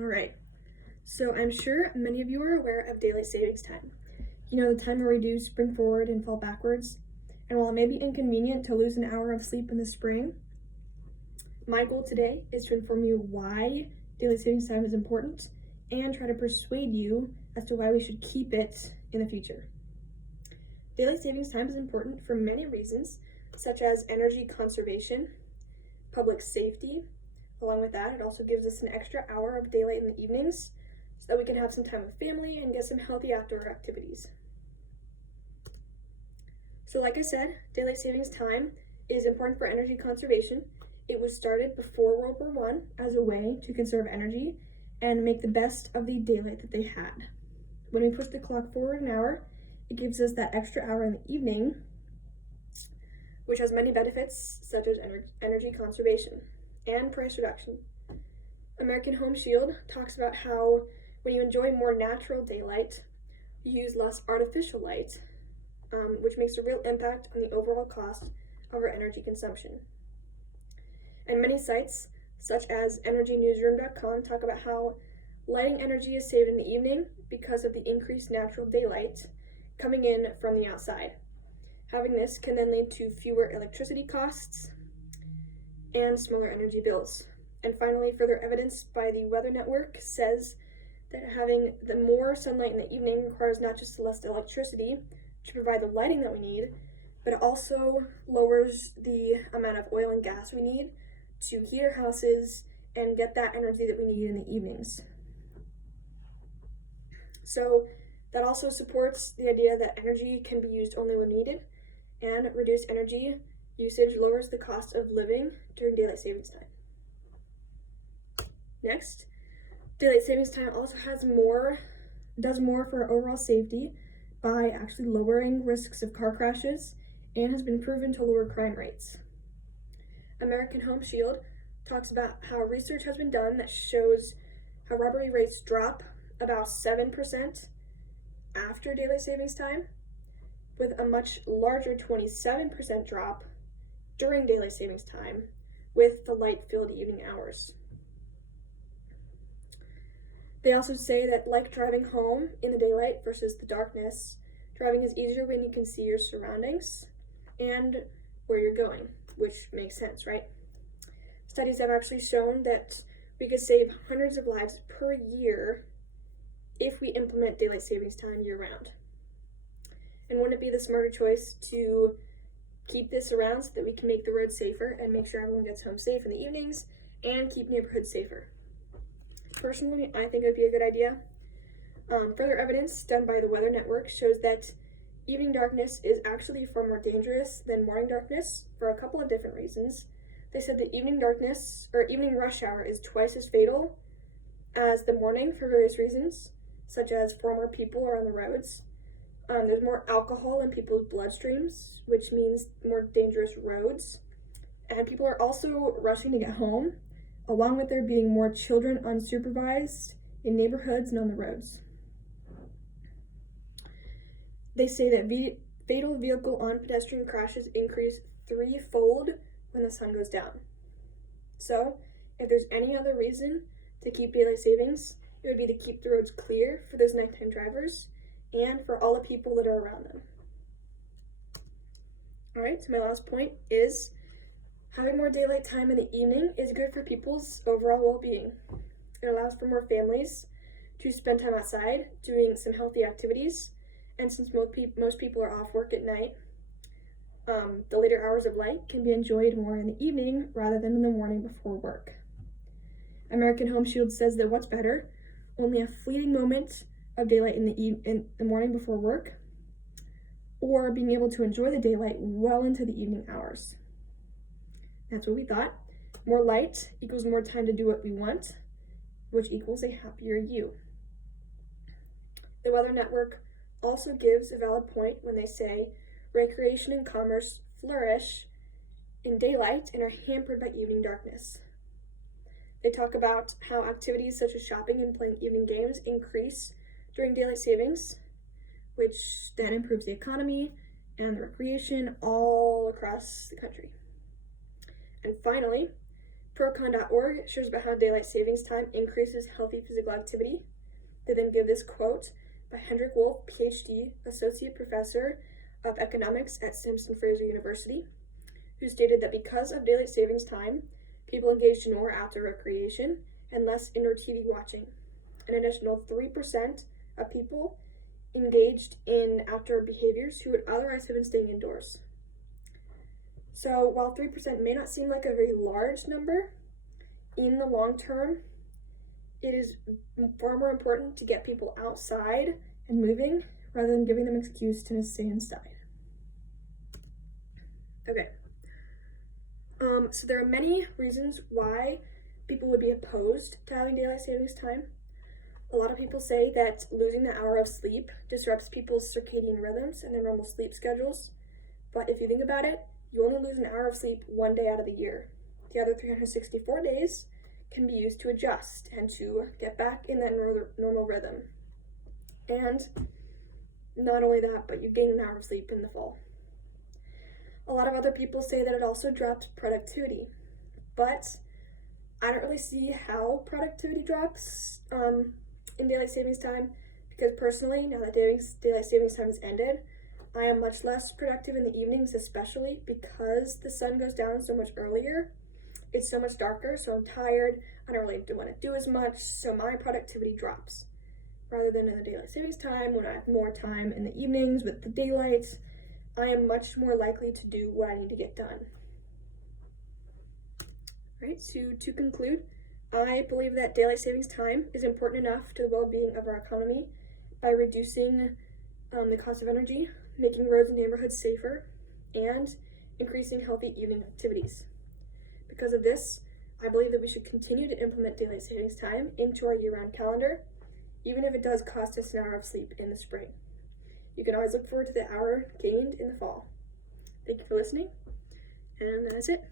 All right, so I'm sure many of you are aware of daylight savings time. You know, the time where we do spring forward and fall backwards. And while it may be inconvenient to lose an hour of sleep in the spring, my goal today is to inform you why daylight savings time is important and try to persuade you as to why we should keep it in the future. Daylight savings time is important for many reasons, such as energy conservation, public safety. Along with that, it also gives us an extra hour of daylight in the evenings so that we can have some time with family and get some healthy outdoor activities. So like I said, daylight savings time is important for energy conservation. It was started before World War I as a way to conserve energy and make the best of the daylight that they had. When we push the clock forward an hour, it gives us that extra hour in the evening, which has many benefits such as energy conservation and price reduction. American Home Shield talks about how when you enjoy more natural daylight, you use less artificial light, which makes a real impact on the overall cost of our energy consumption. And many sites, such as energynewsroom.com, talk about how lighting energy is saved in the evening because of the increased natural daylight coming in from the outside. Having this can then lead to fewer electricity costs and smaller energy bills. And finally, further evidence by the Weather Network says that having the more sunlight in the evening requires not just less electricity to provide the lighting that we need, but it also lowers the amount of oil and gas we need to heat our houses and get that energy that we need in the evenings. So that also supports the idea that energy can be used only when needed, and reduced energy usage lowers the cost of living during daylight savings time. Next, daylight savings time also does more for our overall safety by actually lowering risks of car crashes and has been proven to lower crime rates. American Home Shield talks about how research has been done that shows how robbery rates drop about 7% after daylight savings time, with a much larger 27% drop during daylight savings time with the light-filled evening hours. They also say that, like driving home in the daylight versus the darkness, driving is easier when you can see your surroundings and where you're going, which makes sense, right? Studies have actually shown that we could save hundreds of lives per year if we implement daylight savings time year-round. And wouldn't it be the smarter choice to keep this around so that we can make the roads safer and make sure everyone gets home safe in the evenings and keep neighborhoods safer? Personally, I think it would be a good idea. Further evidence done by the Weather Network shows that evening darkness is actually far more dangerous than morning darkness for a couple of different reasons. They said that evening darkness or evening rush hour is twice as fatal as the morning for various reasons, such as far more people are on the roads. There's more alcohol in people's bloodstreams, which means more dangerous roads. And people are also rushing to get home, along with there being more children unsupervised in neighborhoods and on the roads. They say that fatal vehicle on pedestrian crashes increase 3-fold when the sun goes down. So, if there's any other reason to keep daylight savings, it would be to keep the roads clear for those nighttime drivers and for all the people that are around them. All right, so my last point is having more daylight time in the evening is good for people's overall well-being. It allows for more families to spend time outside doing some healthy activities, and since most people are off work at night, the later hours of light can be enjoyed more in the evening rather than in the morning before work. American Home Shield says that what's better, only a fleeting moment of daylight in the morning before work, or being able to enjoy the daylight well into the evening hours. That's what we thought. More light equals more time to do what we want, which equals a happier you. The Weather Network also gives a valid point when they say recreation and commerce flourish in daylight and are hampered by evening darkness. They talk about how activities such as shopping and playing evening games increase during daylight savings, which then improves the economy and the recreation all across the country. And finally, Procon.org shares about how daylight savings time increases healthy physical activity. They then give this quote by Hendrik Wolf, PhD, Associate Professor of Economics at Simpson Fraser University, who stated that because of daylight savings time, people engaged in more outdoor recreation and less indoor TV watching. An additional 3% of people engaged in outdoor behaviors who would otherwise have been staying indoors. So while 3% may not seem like a very large number, in the long term, it is far more important to get people outside and moving rather than giving them an excuse to stay inside. Okay. So there are many reasons why people would be opposed to having daylight savings time. A lot of people say that losing the hour of sleep disrupts people's circadian rhythms and their normal sleep schedules. But if you think about it, you only lose an hour of sleep one day out of the year. The other 364 days can be used to adjust and to get back in that normal rhythm. And not only that, but you gain an hour of sleep in the fall. A lot of other people say that it also drops productivity, but I don't really see how productivity drops in daylight savings time, because personally, now that daylight savings time has ended, I am much less productive in the evenings, especially because the sun goes down so much earlier. It's so much darker, so I'm tired. I don't really want to do as much, so my productivity drops. Rather than in the daylight savings time, when I have more time in the evenings with the daylight, I am much more likely to do what I need to get done. Right, so to conclude, I believe that daylight savings time is important enough to the well-being of our economy by reducing the cost of energy, making roads and neighborhoods safer, and increasing healthy evening activities. Because of this, I believe that we should continue to implement daylight savings time into our year-round calendar, even if it does cost us an hour of sleep in the spring. You can always look forward to the hour gained in the fall. Thank you for listening, and that's it.